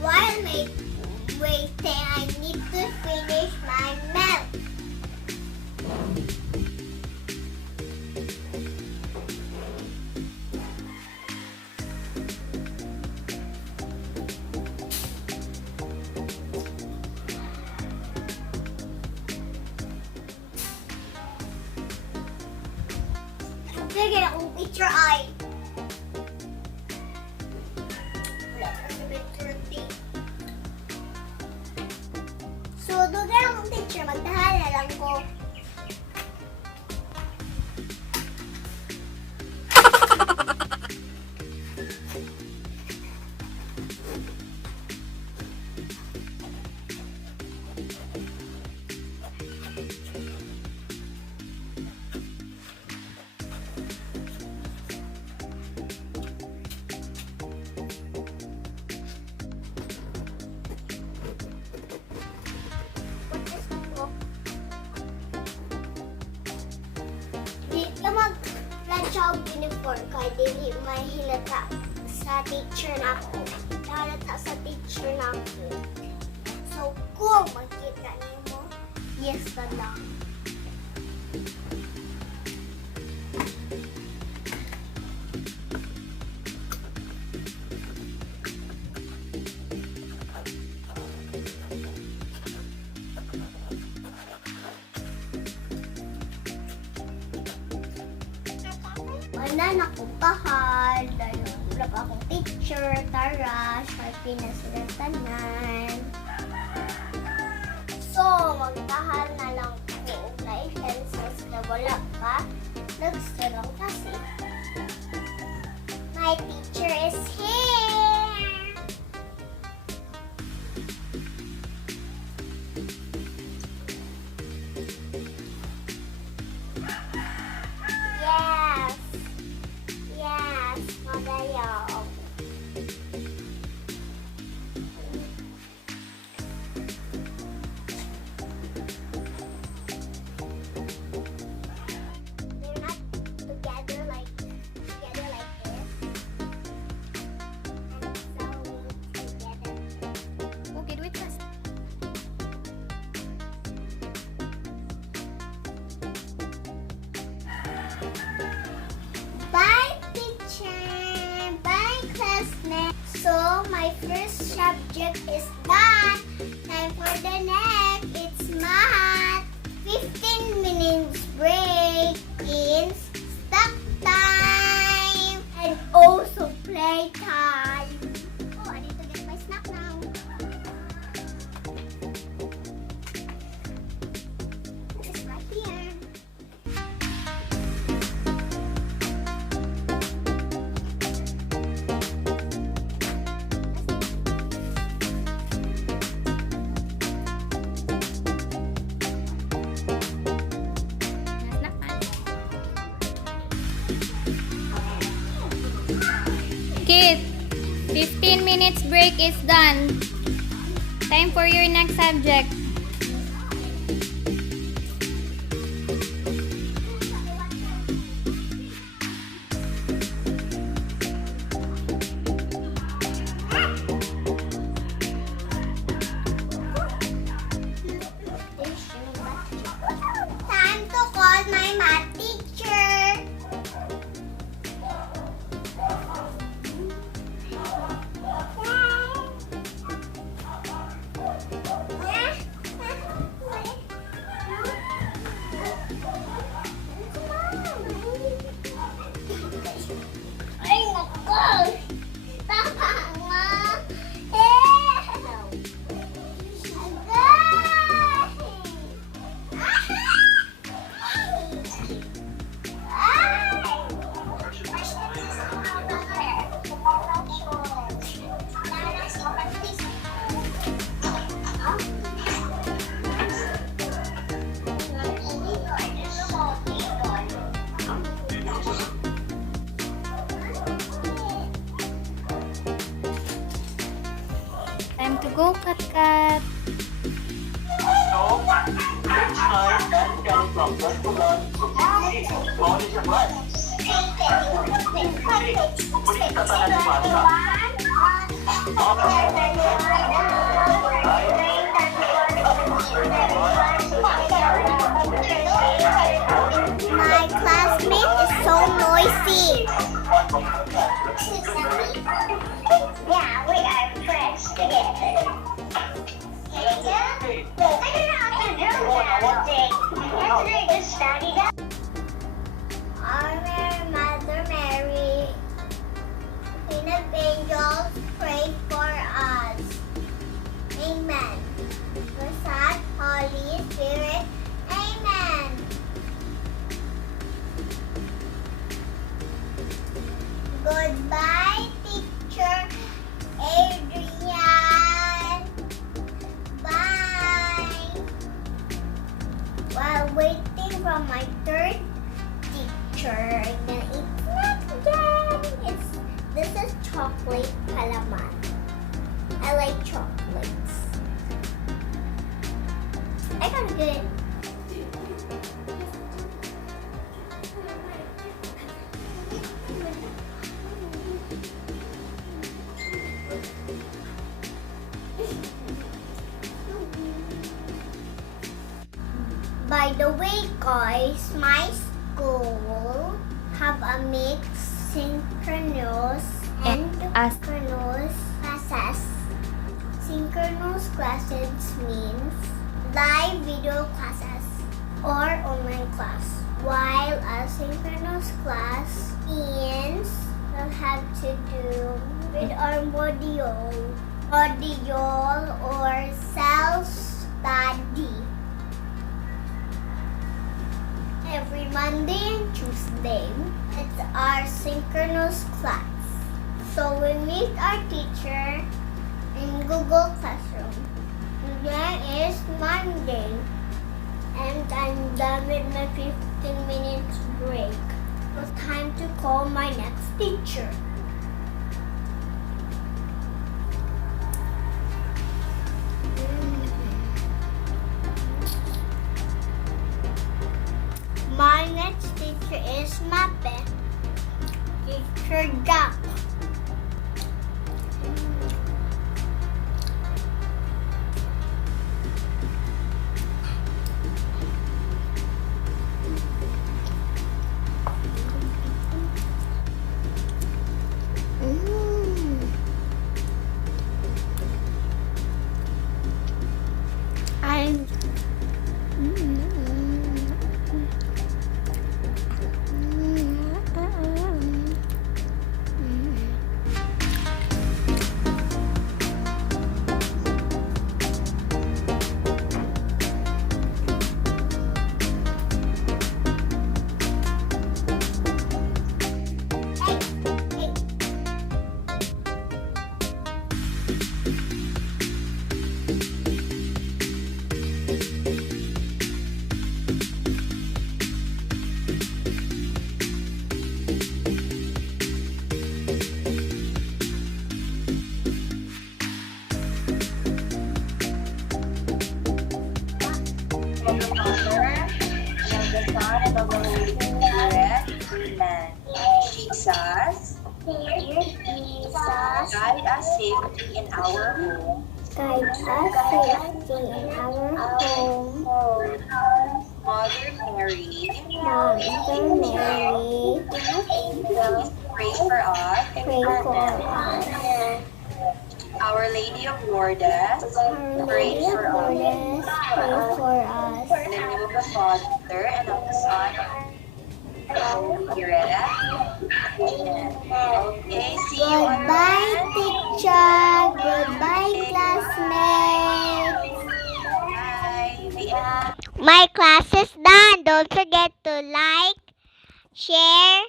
While waiting, I need to finish my milk. Sige, akong picture ay. So, doon na lang ang picture. Magdahan na lang ko. Job uniform kay dili mahilata sa teacher na ako. Halata sa teacher na ako. So, kung makita niyo mo, yes na lang. Wala na akong bahal, dahil wala pa akong picture, tara, Sharpie na sila tanan. So, magtahal na lang ko na pencils na wala pa. Nagsurong kasi. My teacher is here! So, my first subject is done. Time for the next. It's math. 15 minutes break means stop time. And also play time. Oh, I need to get my snack now. It's right here. Kith, 15 minutes break is done. Time for your next subject. Time to call my math teacher. Ay, nako! Tama nga! Time to go, Kat Kat. So, next time, that comes from restaurant to college of life. Muli ka pa na bata. My classmate is so noisy. Yeah, we are friends together. I don't know how to do that thing. Yesterday, just studied up. Our Mother Mary, Queen of Angels, pray for us. Amen. The Son, Holy Spirit. Amen. Goodbye, Teacher Adrian. Bye. While waiting for my third teacher, I'm gonna eat snack again. This is chocolate palaman. I like chocolates. I got good. By the way, guys, my school have a mix synchronous and asynchronous classes. Synchronous classes means live video classes or online class, while asynchronous class means we'll have to do with our module or self-study. Every Monday and Tuesday, it's our synchronous class. So we meet our teacher in Google Classroom. Today is Monday, and I'm done with my 15 minutes break. It's time to call my next teacher. My next teacher is Macas, Teacher Jack. of the Father, and of the Son, and of the Holy Spirit. Amen. Jesus, guide us safely in our home. Guide us safely in our home. Mother Mary, Mother Mary, please pray for us. pray for us. Our Lady of Lourdes, Our pray Lady of for us. Lourdes, pray for us. In the name of the Father, and of the Son, and of the Holy Spirit. Amen. Okay, see you Goodbye, again. teacher. Goodbye, classmates. Bye. The end. My class is done. Don't forget to like, share,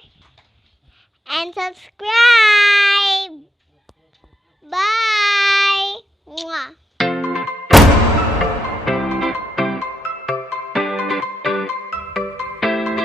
and subscribe.